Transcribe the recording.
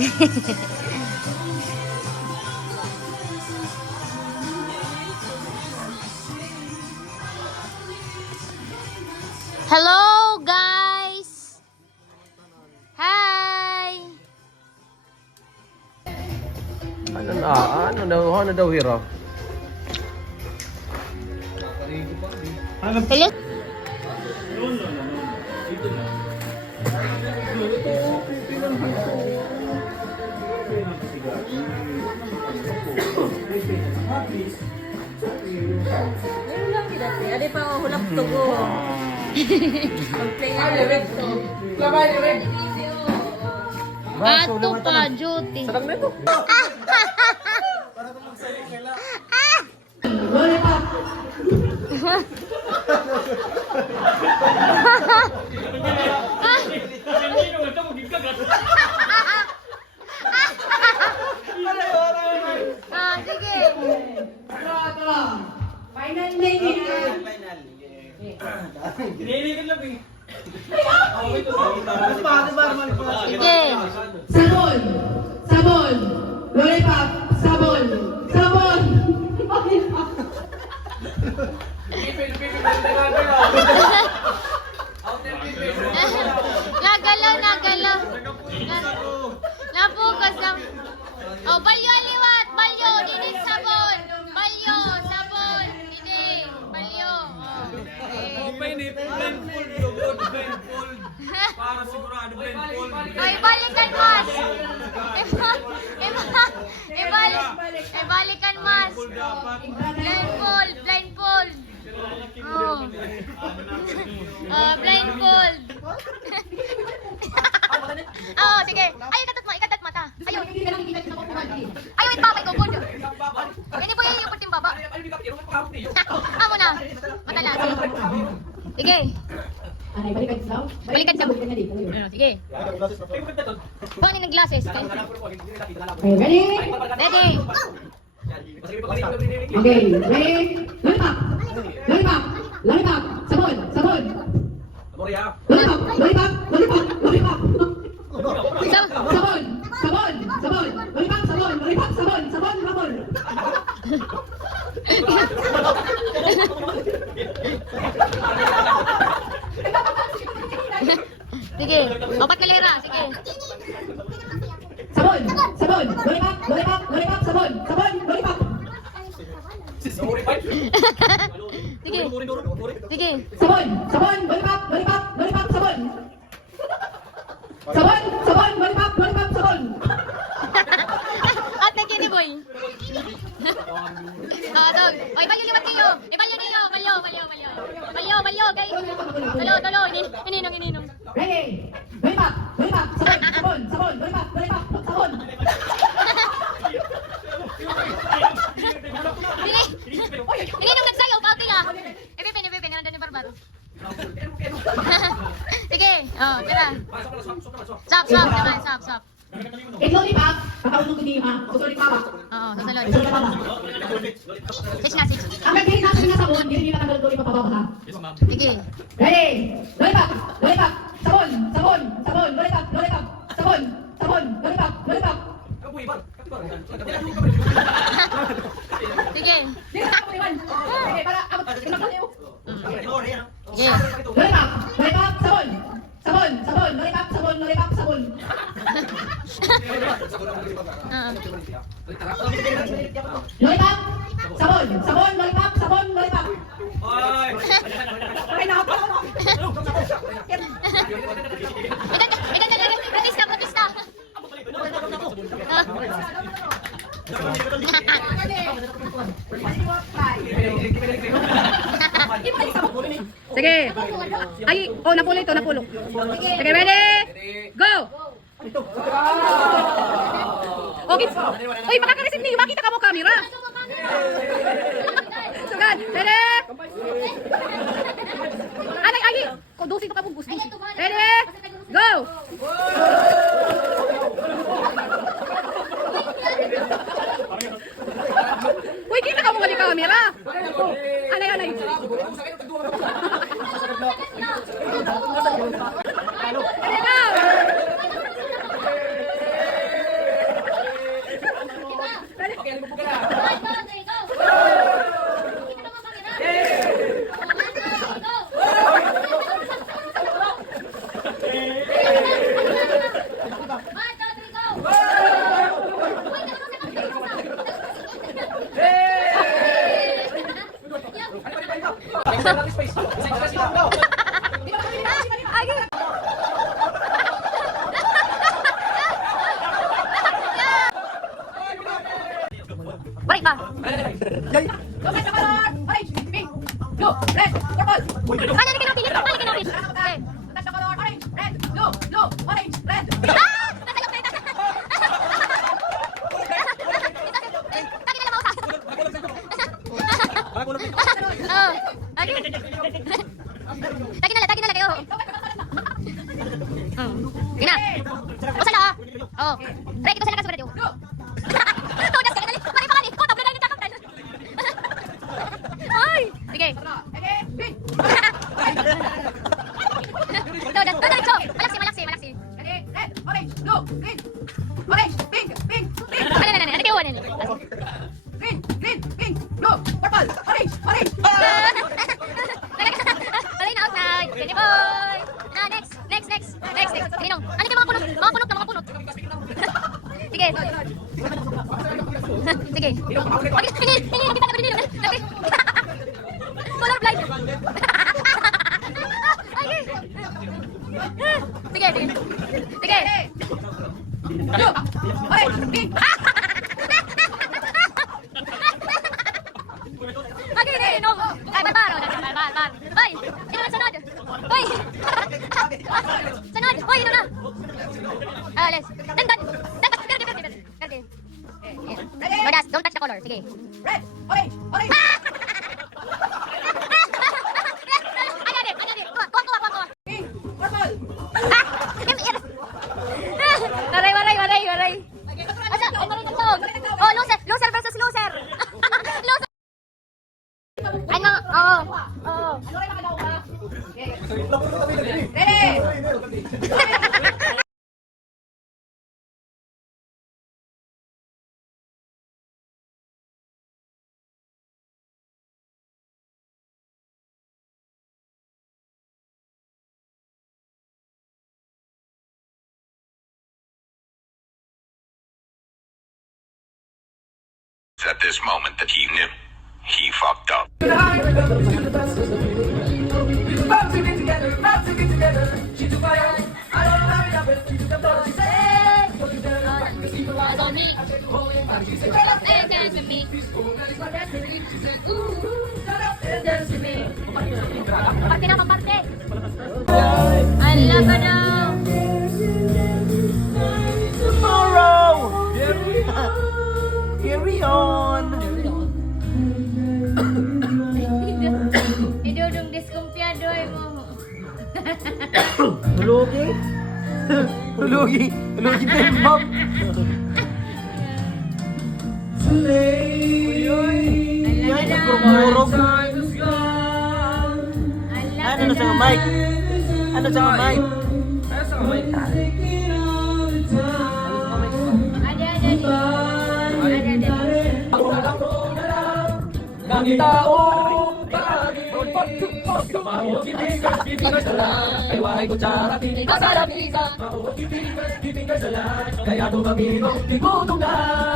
Hello guys! Hi! Ano daw hero? Hello? Ada pa hulap tugo. Mag-play na direkto. Ato pa, duty. Sarang na ito. Sige. Final lady na. Sige. Sabon. Sabon. Lollipop. Sabon. Sabon. Nagalaw, nagalaw. Napukas lang. Oh, balyo liwat, balyo, dinig sabon. Balyo, sabon, dinig, balyo. Oh. Para sigurado blindfold. Ay, balikan mas. Ibalikan mas. Blindfold, blindfold. Oh. Blindfold. Oh, sige. Ay, ikatat mata. Ayaw. Ayaw, itbabay ko, good. Hindi po yung puting baba. Amo na. Matala. Sige. Ay, balikan sa. Balikan sa. Sige. Paano yung glasses? Okay, ready? Ready. Okay, ready? Lollipop. Lollipop. Lollipop. Sabon. Sabon. Lollipop. Lollipop. Lollipop. Lollipop. Sabon. Sabon. Sabon. Lollipop. Sabon. Lollipop. Sabon. Sabon. Sabon. Sige. Opat kalera. Sige. Sabon. Sabon. Lollipop. Lollipop. Lollipop. Sabon. Sabon. Lollipop. Sige. Sige. Sabon. Sabon. Lollipop. Lollipop. Lollipop. Sabon. Sabon. Sabon. Lollipop. Lollipop. Sabon. Ate kini boy. Dog. Oy, balyo liwat kayo. Balyo niyo. Balyo, guys. Tolo. Ininong. Ready? Lollipop. Lollipop. Sabon. Sabon. Sabon. Lollipop. Lollipop. Sabon. Ininong nagsayaw, pauti nga. Ipipin, nandun yung barbar. Sige. Oh, tira. Stop, naman, stop. It's lollipop. Kakaunog ko niyo ha. Ako sorry papa. Oo, sasalod. Sorry papa. Six na. Ang gagawin natin na sabon, hindi nila tanggal lollipop papa ha. Sige. Ready? Lollipop. Lollipop. Sabon. Sabon. Sabon. Lollipop. Lollipop. Sabon. Sabon. Lollipop. Lollipop. Sige. Dito ako iwan. Okay, para abot. Kinakot niyo. Sige. Lollipop. Lollipop. Sabon. Sabon. Sabon. Lollipop. Sabon. Lollipop. Sabon. Lollipop. Sabon. Sabon. Lollipop. Sabon. Lollipop. Okay, nakapala ako. Protesta. Sige. Ay, oh, napulo ito, napulo. Sige, ready? Go! Okay. Uy, makaka-receive niyo. Makita ka mo camera. Sugad. Ready? Ay. Kudusin to ka mo, gusto. Ready? Go! Uy, kita ka mo nga camera. Alay. Balik pa. Look at the color. Orange, pink, blue, red, purple. Kanya ni kinopis. Kanya ni kinopis. Okay. Touch the color. Orange, red, blue, blue, orange, red. Ah! Nasa yung peta. Kanya na lang mausa. Oh. Okay. Lagi na lang kayo. Sige na. Usa na. Oh. Break ito sa lakas radio. Tudas ka na. Mari pa kani. Ko tabla na kakaptan. Ay. Sige. Okay, pink. Tudas. Tudas. Malaksi. Okay, red, orange, blue, green, orange, pink, pink, green, Ano kayo? green, green, pink, blue, purple, orange, orange. Alay na outside. Sige boy. Na next. Ninong. Ano kayo mga punot? Sige. Sige. Hindi kita na din. Color blind. Sige. Blue, orange, pink. Okay, no. Ay, barbaro. Hoy, sino na sunod? Hoy. Sunod. Hoy, ino na. Alis. Dandan. Pwede. Badas, don't touch the color. Sige. Red, orange, orange. Kuha. Pink, purple. Waray. Asa, ay maritog. Oh, loser versus loser. Loser. Ano? Oo. Ano rin nakadaw ka? Okay. Ready? At this moment that he knew he fucked up. Parte na, parte. Ala ka daw. Tomorrow! Carry on! Idudong diskumpiyado ay mo. Hulugi? Hulugi pa yung mom. Yan, nagkurmurog. Ano na sa mic? Ano sa mic? Ada. Tao! Kaya tumamino, di mo tungan